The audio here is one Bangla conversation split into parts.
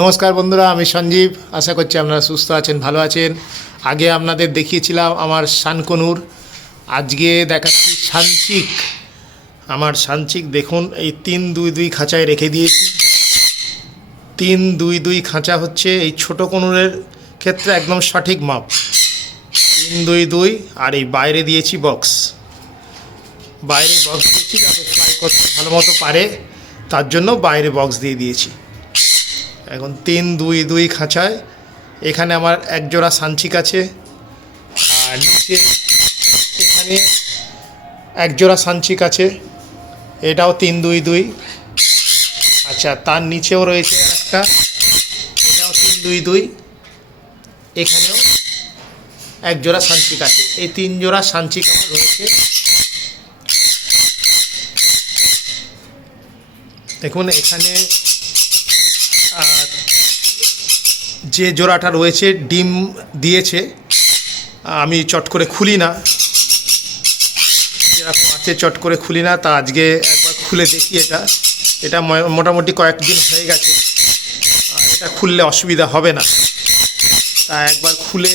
নমস্কার বন্ধুরা, আমি সঞ্জীব। আশা করছি আপনারা সুস্থ আছেন, ভালো আছেন। আগে আপনাদের দেখিয়েছিলাম আমার শানকনুর, আজকে দেখাচ্ছি সানচিক। আমার সানচিক দেখুন, এই 3-2-2 খাঁচায় রেখে দিয়েছি। 3-2-2 খাঁচা হচ্ছে এই ছোট কনুরের ক্ষেত্রে একদম সঠিক মাপ। 3-2-2 আর এই বাইরে দিয়েছি বক্স। বাইরে বক্স দিয়েছি যাতে ফ্লাই করতে ভালো মতো পারে, তার জন্য বাইরে বক্স দিয়ে দিয়েছি। এখন 3-2-2 খাঁচায় এখানে আমার একজোড়া সানচিক আছে, আর নিচে এখানে একজোড়া সানচিক আছে, এটাও 3-2-2। আচ্ছা, তার নিচেও রয়েছে একটা, এটাও 3-2-2। এখানেও একজোড়া সানচিক আছে। এই 3 জোড়া সানচিক আমার রয়েছে। দেখুন এখানে যে জোড়াটা রয়েছে ডিম দিয়েছে, আমি চট করে খুলি না, যেরকম আছে চট করে খুলি না। তা আজকে একবার খুলে দেখি। এটা মোটামুটি কয়েকদিন হয়ে গেছে, এটা খুললে অসুবিধা হবে না। তা একবার খুলে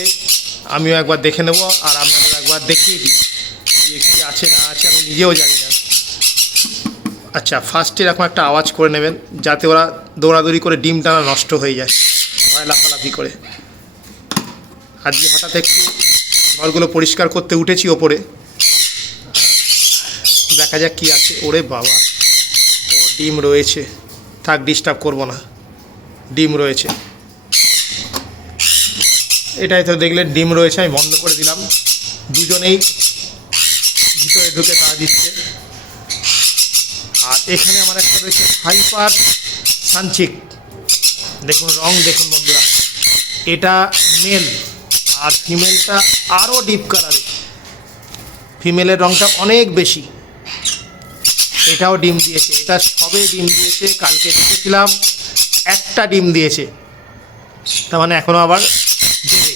আমিও একবার দেখে নেব, আর আপনাদের একবার দেখিয়ে দিই যে কী আছে না আছে, আমি নিজেও জানি না। আচ্ছা, ফার্স্টে এরকম একটা আওয়াজ করে নেবেন, যাতে ওরা দৌড়াদৌড়ি করে ডিমটা না নষ্ট হয়ে যায়, ভয় লাফালাফি করে। আজকে হঠাৎ একটু ঘরগুলো পরিষ্কার করতে উঠেছি ওপরে, দেখা যাক কি আছে। ওরে বাবা, ও ডিম রয়েছে, থাক ডিস্টার্ব করবো না, ডিম রয়েছে। এটাই তো দেখলে ডিম রয়েছে, আমি বন্ধ করে দিলাম। দুজনেই ভিতরে ঢুকে তা দিচ্ছে। আর এখানে আমার একটা রয়েছে হাইপার সানচিক। দেখুন রং দেখুন বন্ধুরা, এটা মেল, আর ফিমেলটা আরও ডিপ কালারে। ফিমেলের রংটা অনেক বেশি। এটাও ডিম দিয়েছে, এটা সবে ডিম দিয়েছে। কালকে দেখেছিলাম একটা ডিম দিয়েছে, তার মানে এখনও আবার দেবে।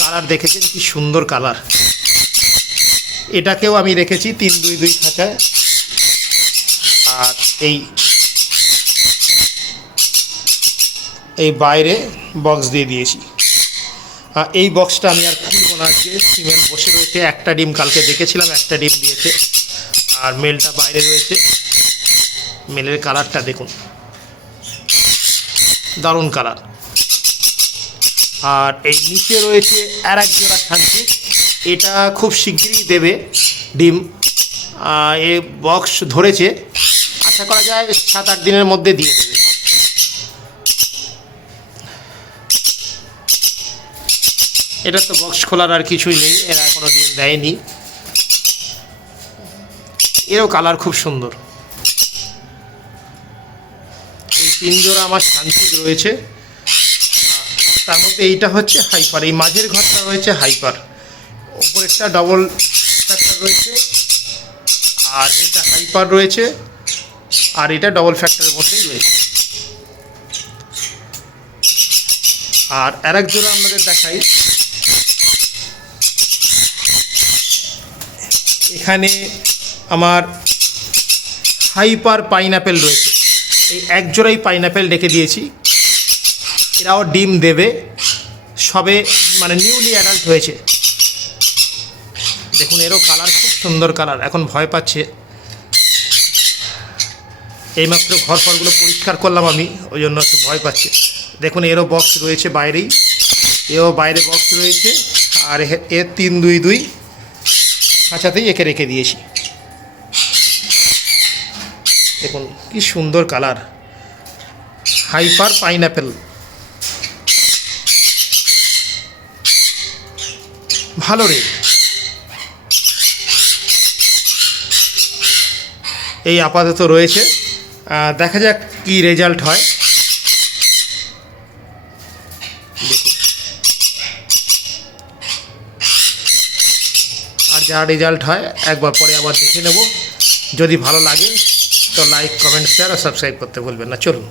কালার দেখেছেন কি সুন্দর কালার। এটাকেও আমি রেখেছি 3-2-2 খাঁচায়। আর এই বাইরে বক্স দিয়ে দিয়েছি। এই বক্সটা আমি আর খুলবো না, আজকে ফিমেল বসে রয়েছে। একটা ডিম কালকে দেখেছিলাম, একটা ডিম দিয়েছে, আর মেলটা বাইরে রয়েছে। মেলের কালারটা দেখুন, দারুণ কালার। আর এই নিচে রয়েছে আর এক জোড়া সানচিক, এটা খুব শিগগিরই দেবে ডিম। এ বক্স ধরেছে, আশা করা যায় 7-8 দিনের মধ্যে দিয়ে দেবে। এটা তো বক্স খোলার আর কিছুই নেই, এরা এখনো ডিম দেয়নি। এরও কালার খুব সুন্দর। এই 3 জোড়া আমার সানচিক রয়েছে, তার মধ্যে এইটা হচ্ছে হাইপার। এই মাঝের ঘরটা রয়েছে হাইপার, ওপরেরটা ডবল ফ্যাক্টর রয়েছে, আর এটা হাইপার রয়েছে, আর এটা ডবল ফ্যাক্টরের মধ্যেই রয়েছে। আর আরেক জোড়া আপনাদের দেখাই, এখানে আমার হাইপার পাইনঅ্যাপেল রয়েছে। এই এক জোড়াই পাইনঅ্যাপেল রেখে দিয়েছি, এরাও ডিম দেবে, সবে মানে নিউলি অ্যাডাল্ট হয়েছে। দেখুন এরও কালার খুব সুন্দর কালার। এখন ভয় পাচ্ছে, এইমাত্র ঘর ফরগুলো পরিষ্কার করলাম আমি, ওই জন্য একটু ভয় পাচ্ছে। দেখুন এরও বক্স রয়েছে বাইরেই, এও বাইরে বক্স রয়েছে। আর এর 3-2-2 খাঁচাতেই একে রেখে দিয়েছি। দেখুন কি সুন্দর কালার, হাইপার পাইনঅ্যাপেল, ভালো রেট। এই আপাতত রয়েছে, দেখা যাক কি রেজাল্ট হয়। দেখুন, আর যা রেজাল্ট হয় একবার পরে আবার দেখে নেব। যদি ভালো লাগে তো লাইক, কমেন্ট, শেয়ার আর সাবস্ক্রাইব করতে ভুলবেন না। চলুন।